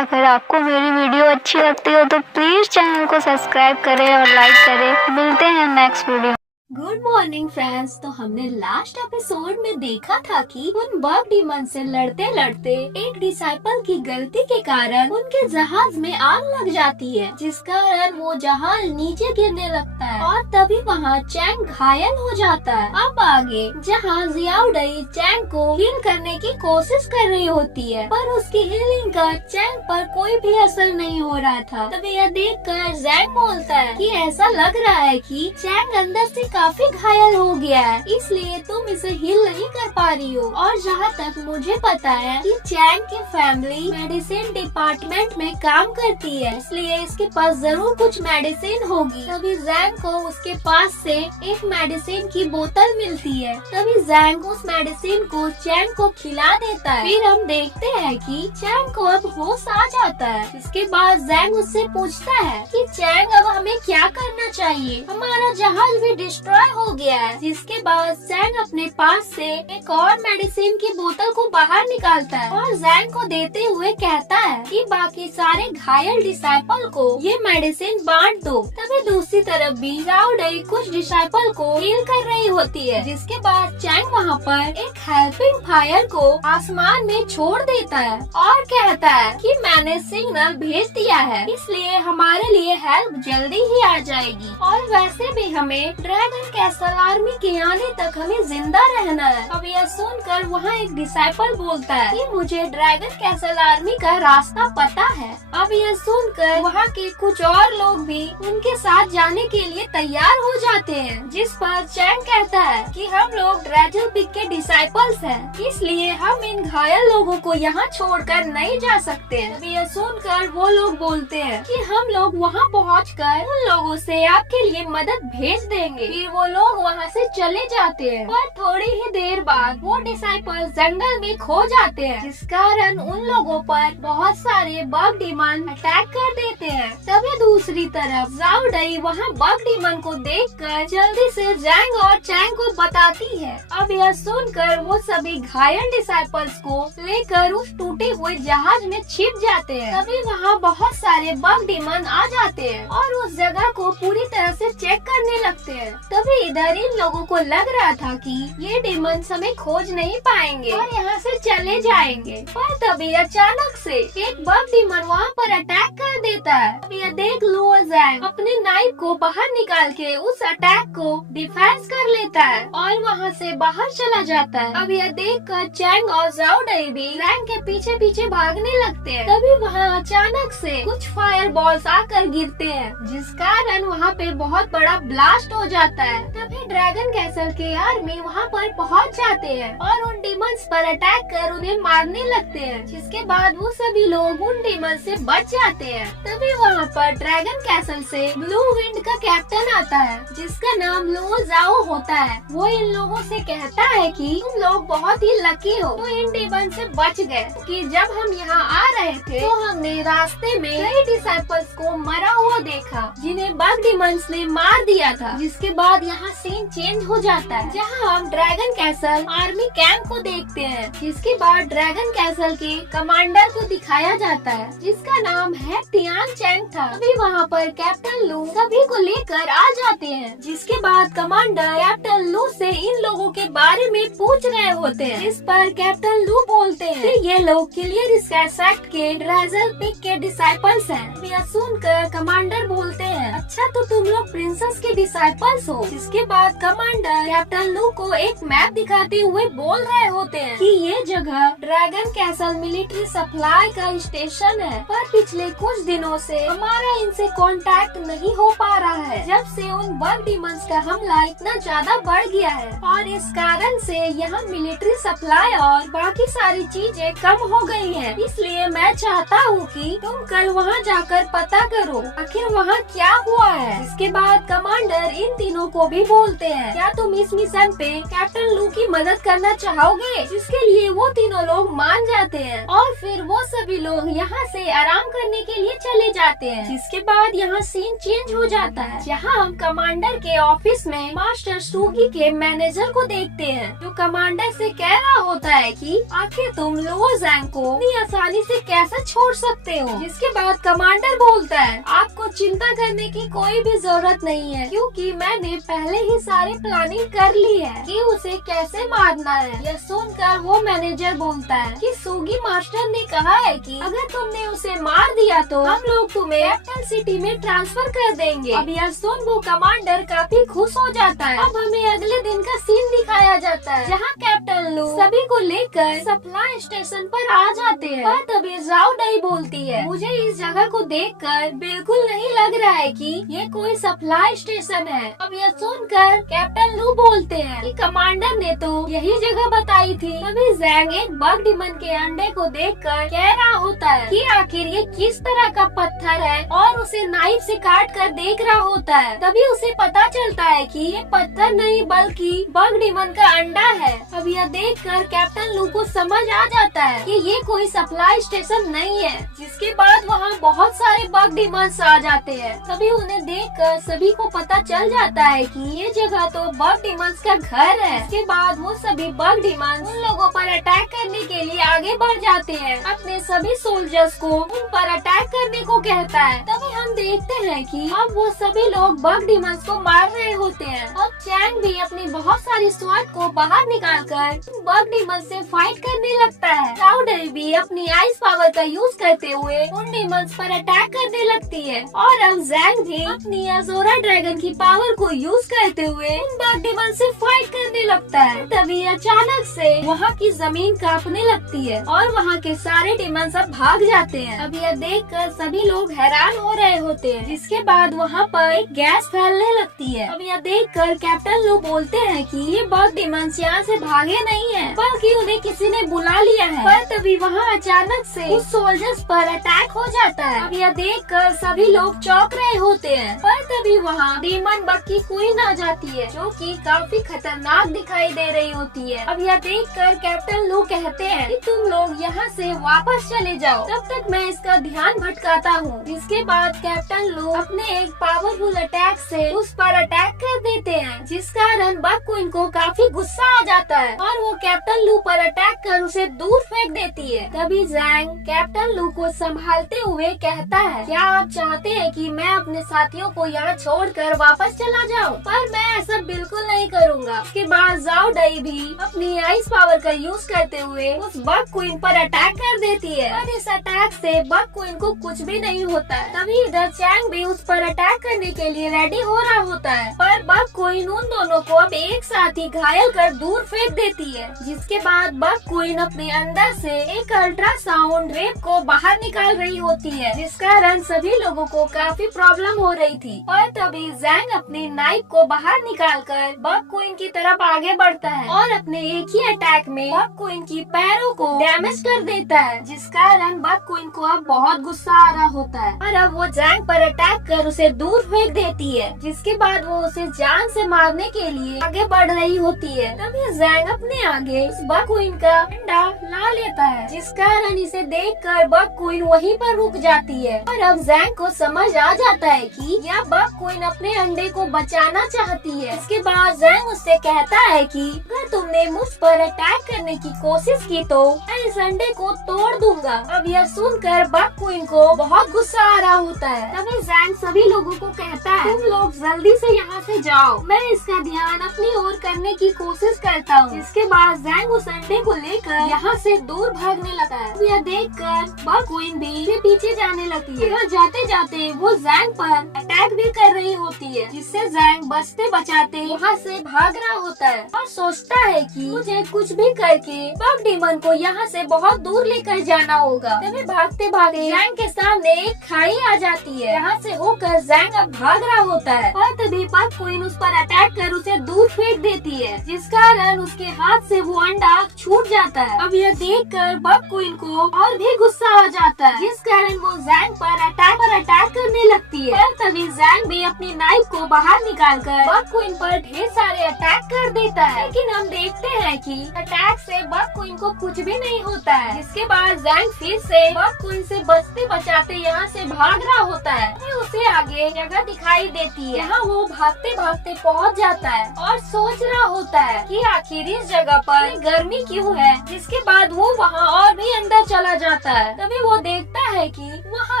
अगर आपको मेरी वीडियो अच्छी लगती हो तो प्लीज चैनल को सब्सक्राइब करें और लाइक करें। मिलते हैं next video. Good morning friends. तो हमने लास्ट एपिसोड में देखा था कि उन बग डीमन से लड़ते लड़ते एक डिसाइपल की गलती के कारण उनके जहाज में आग लग जाती है, जिस कारण वो जहाज नीचे गिरने लगता है और तभी वहाँ चैंग घायल हो जाता है। अब आगे जहाँ जियाओ डई चैंग को हील करने की कोशिश कर रही होती है, पर उसकी हीलिंग का चैंग पर कोई भी असर नहीं हो रहा था। तभी यह देखकर जैंग बोलता है कि ऐसा लग रहा है कि चैंग अंदर से काफी घायल हो गया है, इसलिए तुम इसे हील नहीं कर पा रही हो। और जहाँ तक मुझे पता है कि चैंग की फैमिली मेडिसिन डिपार्टमेंट में काम करती है, इसलिए इसके पास जरूर कुछ मेडिसिन होगी। तभी जैंग को उसके पास से एक मेडिसिन की बोतल मिलती है। तभी जैंग उस मेडिसिन को चैंग को खिला देता है। फिर हम देखते हैं कि चैंग को अब होश आ जाता है। इसके बाद जैंग उससे पूछता है कि चैंग अब हमें क्या करना चाहिए, हमारा जहाज भी डिस्ट्रॉय हो गया है। जिसके बाद जैंग अपने पास से एक और मेडिसिन की बोतल को बाहर निकालता है और जैंग को देते हुए कहता है कि बाकी सारे घायल डिसाइपल को ये मेडिसिन बांट दो। तभी दूसरी तरफ भी जियाओ डई कुछ डिसाइपल को हील कर रही होती है। जिसके बाद चैंग वहाँ पर एक हेल्पिंग फायर को आसमान में छोड़ देता है और कहता है कि मैंने सिग्नल भेज दिया है, इसलिए हमारे लिए हेल्प जल्दी ही आ जाएगी। और वैसे भी हमें ड्रैगन कैसल आर्मी के आने तक हमें जिंदा रहना है। अब यह सुनकर वहाँ एक डिसाइपल बोलता है कि मुझे ड्रैगन कैसल आर्मी का रास्ता पता है। अब यह सुनकर वहाँ के कुछ और लोग भी उनके साथ जाने के लिए तैयार हो जाते हैं। जिस पर चैंग कहता है कि हम लोग ड्रैगन पिक के डिसाइपल्स हैं, इसलिए हम इन घायल लोगों को यहाँ छोड़कर नहीं जा सकते। अब यह सुनकर वो लोग बोलते हैं कि हम लोग वहाँ पहुँचकर उन लोगों से आपके लिए मदद भेज देंगे। फिर वो लोग वहाँ से चले जाते हैं, पर थोड़ी ही देर बाद वो डिसाइपल जंगल में खो जाते हैं, जिस कारण उन लोगों पर बहुत सारे बग डीमन अटैक कर देते हैं। तभी दूसरी तरफ जियाओ डई वहाँ बग डीमन को देखकर जल्दी से जैंग और चैंग को बताती है। अब यह सुनकर वो सभी घायल डिसाइपल्स को लेकर उस टूटे हुए जहाज में छिप जाते हैं। तभी वहाँ बहुत सारे बग डीमन आ जाते हैं और उस जगह को पूरी तरह से चेक करने लगते हैं। तभी इधर इन लोगों को लग रहा था कि ये डीमंस हमें खोज नहीं पाएंगे और यहाँ से चले जाएंगे, पर तभी अचानक से एक बग डीमन वहाँ पर अटैक कर देता है। अब यह देख लुओ जैंग अपने नाइफ को बाहर निकाल के उस अटैक को डिफेंस कर लेता है और वहाँ से बाहर चला जाता है। अब यह देख कर चैंग और जियाओ डई भी जैंग के पीछे पीछे भागने लगते हैं। तभी वहाँ अचानक से कुछ फायर बॉल्स आकर गिरते हैं, जिस कारण वहाँ पे बहुत बड़ा ब्लास्ट हो जाता है। तभी ड्रैगन कैसल के आर्मी वहाँ पर पहुँच जाते हैं और उन डीमंस पर अटैक कर उन्हें मारने लगते हैं, जिसके बाद वो सभी लोग उन डीमन से बच जाते हैं। तभी वहाँ पर ड्रैगन कैसल से ब्लू विंड का कैप्टन आता है, जिसका नाम लुओ जाओ होता है। वो इन लोगों से कहता है कि तुम लोग बहुत ही लकी हो, तो इन डीमन से बच गए, कि जब हम यहाँ आ रहे थे तो हमने रास्ते में कई डिसाइपल्स को मरा हुआ देखा, जिन्हें बग डीमंस ने मार दिया था। जिसके बाद यहाँ सीन चेंज हो जाता है, जहाँ हम ड्रैगन कैसल आर्मी कैंप को देखते हैं। जिसके बाद ड्रैगन कैसल के कमांडर को दिखाया जाता है, जिसका नाम है टियान चैंग था। अभी वहाँ पर कैप्टन लू सभी को लेकर आ जाते हैं। जिसके बाद कमांडर कैप्टन लू से इन लोगों के बारे में पूछ रहे होते हैं, जिस पर कैप्टन लू बोलते हैं कि ये लोग क्लियर सेक्ट के ड्रैगन पिक के डिसाइपल्स हैं। यह सुनकर कमांडर बोलते हैं, अच्छा तो तुम लोग प्रिंसेस के डिसाइपल्स हो। जिसके बाद कमांडर कैप्टन लू को एक मैप दिखाते हुए बोल रहे होते हैं कि ये जगह ड्रैगन कैसल मिलिट्री सप्लाई का स्टेशन है, पर पिछले कुछ दिनों से हमारा इनसे कांटेक्ट नहीं हो पा रहा है, जब से उन बग डीमंस का हमला इतना ज्यादा बढ़ गया है, और इस कारण से यहाँ मिलिट्री सप्लाई और बाकी सारी चीजें कम हो गई हैं। इसलिए मैं चाहता हूँ कि तुम कल वहाँ जाकर पता करो आखिर वहाँ क्या हुआ है। इसके बाद कमांडर इन तीनों को भी बोलते हैं, क्या तुम इस मिशन पे कैप्टन लू की मदद करना चाहोगे? जिसके लिए वो तीनों लोग मान जाते हैं और फिर वो सभी लोग यहाँ से आराम करने के लिए चले जाते हैं। जिसके बाद यहाँ सीन चेंज हो जाता है, जहाँ हम कमांडर के ऑफिस में मास्टर सूगी के मैनेजर को देखते हैं, जो कमांडर से कह रहा होता है कि आखिर तुम लुओ जैंग को इतनी आसानी से कैसे छोड़ सकते हो। जिसके बाद कमांडर बोलता है आपको चिंता करने की कोई भी जरूरत नहीं है, क्योंकि मैंने पहले ही सारी प्लानिंग कर ली है कि उसे कैसे मारना है। यह सुनकर वो मैनेजर बोलता है कि सूगी मास्टर ने कहा है कि अगर तुमने उसे मार दिया तो हम लोग तुम्हें कैपिटल सिटी में ट्रांसफर कर देंगे। अब यह सुन वो कमांडर काफी खुश हो जाता है। अब हमें अगले दिन का सीन दिखाया जाता है जहाँ कैप्टन लू सभी को लेकर सप्लाई स्टेशन पर आ जाते हैं। पर तभी जाओ डई बोलती है मुझे इस जगह को देखकर बिल्कुल नहीं लग रहा है कि ये कोई सप्लाई स्टेशन है। अब यह सुनकर कैप्टन लू बोलते हैं कि कमांडर ने तो यही जगह बताई थी। तभी जैंग एक बग डिमन के अंडे को देखकर कह रहा होता है कि आखिर ये किस तरह का पत्थर है और उसे नाइफ से काट कर देख रहा होता है। तभी उसे पता चलता है कि ये पत्थर नहीं बल्कि बग डिमन का अंडा है। अब यह देखकर कैप्टन लू को समझ आ जाता है कि ये कोई सप्लाई स्टेशन नहीं है। जिसके बाद वहाँ बहुत सारे बग डिमंस आ जाते हैं। तभी उन्हें देखकर सभी को पता चल जाता है कि ये जगह तो बग डिमंस का घर है। इसके बाद वो सभी बग डिमंस उन लोगों पर अटैक करने के लिए आगे बढ़ जाते हैं। अपने सभी सोल्जर्स को उन पर अटैक करने को कहता है। तभी हम देखते हैं कि अब वो सभी लोग बग डिमंस को मार रहे होते हैं। अब चैंग भी अपनी बहुत सारी स्वॉर्ड को बाहर निकालकर बग डिमंस से फाइट करने लगता है। लाउडर भी अपनी आइस पावर का यूज करते हुए उन डिमंस पर अटैक करने लगती है। और अब जैंग भी अपनी अजोरा ड्रैगन की पावर को यूज करते हुए उन बग डिमंस से फाइट करने लगता है। तभी अचानक से वहाँ की जमीन कांपने लगती है और वहाँ के सारे डिमंस अब भाग जाते हैं। अब यह देखकर सभी लोग हैरान हो रहे होते हैं। जिसके बाद वहाँ पर एक गैस फैलने लगती है। अब यह देखकर कैप्टन लू बोलते हैं कि ये बग डिमंस यहाँ से भागे नहीं है, बल्कि उन्हें किसी ने बुला लिया है। पर तभी वहाँ अचानक से उस सोल्जर्स पर अटैक हो जाता है। अब यह देखकर सभी लोग चौंक रहे होते हैं। पर तभी वहाँ डीमन बग की क्वीन आ जाती है, जो कि काफी खतरनाक दिखाई दे रही होती है। अब यह देखकर कैप्टन लू कहते हैं कि तुम लोग यहाँ से वापस चले जाओ, तब तक मैं इसका ध्यान भटकाता हूँ। जिसके बाद कैप्टन लू अपने एक पावरफुल अटैक से उस पर अटैक कर देते हैं, जिस कारण बग क्वीन को काफी गुस्सा आ जाता है और वो कैप्टन लू पर अटैक कर उसे दूर फेंक देती है। तभी जैंग कैप्टन लू को संभालते हुए कहता है क्या आप चाहते हैं कि मैं अपने साथियों को यहाँ छोड़कर वापस चला जाऊँ? पर मैं ऐसा बिल्कुल नहीं करूँगा। उसके बाद जाओ डई भी अपनी आइस पावर का यूज करते हुए उस बग क्वीन पर अटैक कर देती है। और इस अटैक से बग क्वीन को कुछ भी नहीं होता है। तभी इधर चैंग भी उस पर अटैक करने के लिए रेडी हो रहा होता है, पर बग क्वीन उन दोनों को अब एक साथ ही घायल कर दूर फेंक देती है। जिसके बाद बग क्वीन अपने अंदर से एक अल्ट्रासाउंड रेप को बाहर निकाल रही होती है, जिस कारण सभी लोगों को काफी प्रॉब्लम हो रही थी। और तभी जैंग अपनी नाइफ को बाहर निकालकर बग क्वीन की तरफ आगे बढ़ता है और अपने एक ही अटैक में बग क्वीन की पैरों को डैमेज कर देता है, जिस कारण बग क्वीन को अब बहुत गुस्सा आ रहा होता है और अब वो जैंग पर अटैक कर उसे दूर फेंक देती है। जिसके बाद वो उसे जान से मारने के लिए आगे बढ़ रही होती है। तभी जैंग अपने आगे उस बग क्वीन का अंडा ला लेता है, जिस कारण इसे देखकर बग क्वीन वहीं पर रुक जाती है। और अब जैंग को समझ आ जाता है कि यह बग क्वीन अपने अंडे को बचाना चाहती है। इसके बाद जैंग उससे कहता है कि अगर तुमने मुझ पर अटैक करने की कोशिश की तो मैं इस अंडे को तोड़ दूंगा। अब यह सुनकर बग क्वीन को बहुत गुस्सा आ रहा होता है। तभी जैंग सभी लोगों को कहता है तुम लोग जल्दी से यहाँ से जाओ, मैं इसका ध्यान अपनी ओर करने की कोशिश करता हूँ। इसके बाद जैंग उस अंडे को लेकर यहाँ से दूर भागने लगा है। यह देखकर बग क्वीन भी उसके पीछे जाने लगती है। यहाँ जाते जाते वो जैंग पर अटैक भी कर रही होती है, जिससे जैंग बचते बचाते वहाँ से भाग रहा होता है और सोचता है कि मुझे कुछ भी करके बग डिमन को यहाँ से बहुत दूर लेकर जाना होगा। तभी भागते भागते जैंग के सामने एक खाई आ जाती है, यहाँ से होकर जैंग अब भाग रहा होता है और तभी बग क्वीन उस पर अटैक कर उसे दूर फेंक देती है, जिस कारण उसके हाथ से वो अंडा छूट जाता है। अब यह देखकर बग क्वीन को और भी गुस्सा आ जाता है, जिस कारण वो जैंग पर अटैक करने लगती है। और तभी जैंग भी अपनी नाइफ को बाहर निकालकर बग क्वीन पर ढेर सारे अटैक कर देता है, लेकिन हम देखते हैं कि अटैक से बग क्वीन को कुछ भी नहीं होता है। जिसके बाद जैंग फिर से बग क्वीन से बचते बचाते यहाँ से भाग रहा होता है। फिर उसे आगे जगह दिखाई देती है, यहाँ वो भागते भागते पहुँच जाता है और सोच रहा होता है कि आखिर इस जगह पर गर्मी क्यों है। जिसके बाद वो वहाँ और भी अंदर चला जाता है। तभी वो देखता है कि वहाँ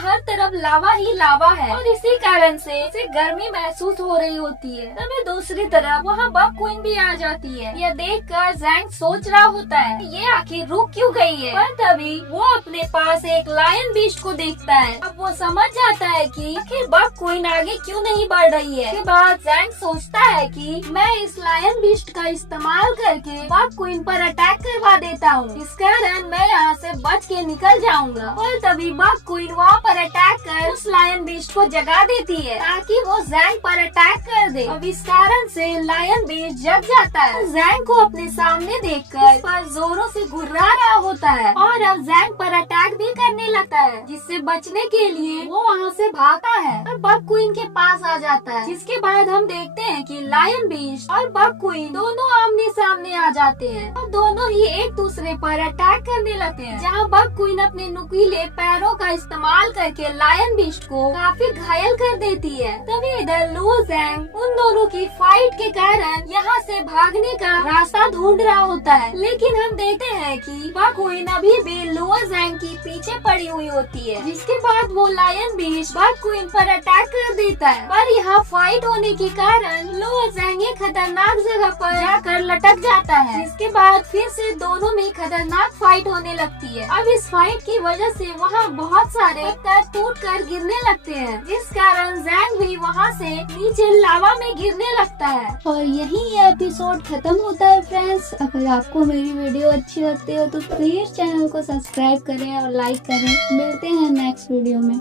हर तरफ लावा ही लावा है और इसी कारण से उसे गर्मी महसूस हो रही होती है। तभी दूसरी तरफ वहाँ बग क्वीन भी आ जाती है। यह देखकर जैंग सोच रहा होता है ये आखिर रुक क्यों गई है, पर तभी वो अपने पास एक लायन बीस्ट को देखता है। अब वो समझ जाता है कि आखिर बग क्वीन आगे क्यों नहीं बढ़ रही है। इसके बाद जैंग सोचता है कि मैं इस लायन बीस्ट का इस्तेमाल करके बग क्वीन पर अटैक करवा देता हूँ, इस कारण मैं यहाँ से बच के निकल जाऊंगा। और तभी बग क्वीन वहाँ पर अटैक कर उस लायन बीस्ट को जगा देती है ताकि वो जैंग पर अटैक कर दे। अब इस कारण से लायन बीस्ट जग जाता है। जैंग को अपने सामने देखकर उस पर जोरों से घुर्रा रहा होता है और अब जैंग पर अटैक भी करने लगता है, जिससे बचने के लिए वो वहाँ से भागता है और बग क्वीन के पास आ जाता है। जिसके बाद हम देखते हैं कि लायन बीस्ट और बग क्वीन दोनों आमने सामने आ जाते हैं और दोनों ही एक दूसरे पर अटैक करने लगते हैं। जहाँ बग क्वीन अपने नुकीले पैरों का इस्तेमाल करके लायन बीस्ट को काफी घायल कर देती है। तभी इधर लुओ जैंग उन दोनों की फाइट के कारण यहाँ से भागने का रास्ता ढूंढ रहा होता है, लेकिन हम देखते हैं कि बग क्वीन अभी भी लुओ जैंग की पीछे पड़ी हुई होती है। जिसके बाद वो लायन बीस्ट बग क्वीन पर अटैक कर देता है, पर यहाँ फाइट होने के कारण लुओ जैंग एक खतरनाक जगह पर जाकर लटक जाता है। जिसके बाद फिर से दोनों में खतरनाक फाइट होने लगती है। अब इस फाइट की वजह से वहाँ बहुत सारे पत्थर टूट कर गिरने लगते हैं, जिस कारण जैंग भी वहाँ से नीचे लावा में गिरने लगता है। और यही ये एपिसोड खत्म होता है फ्रेंड्स। अगर आपको मेरी वीडियो अच्छी लगती हो तो प्लीज चैनल को सब्सक्राइब करें और लाइक करें। मिलते हैं नेक्स्ट वीडियो में।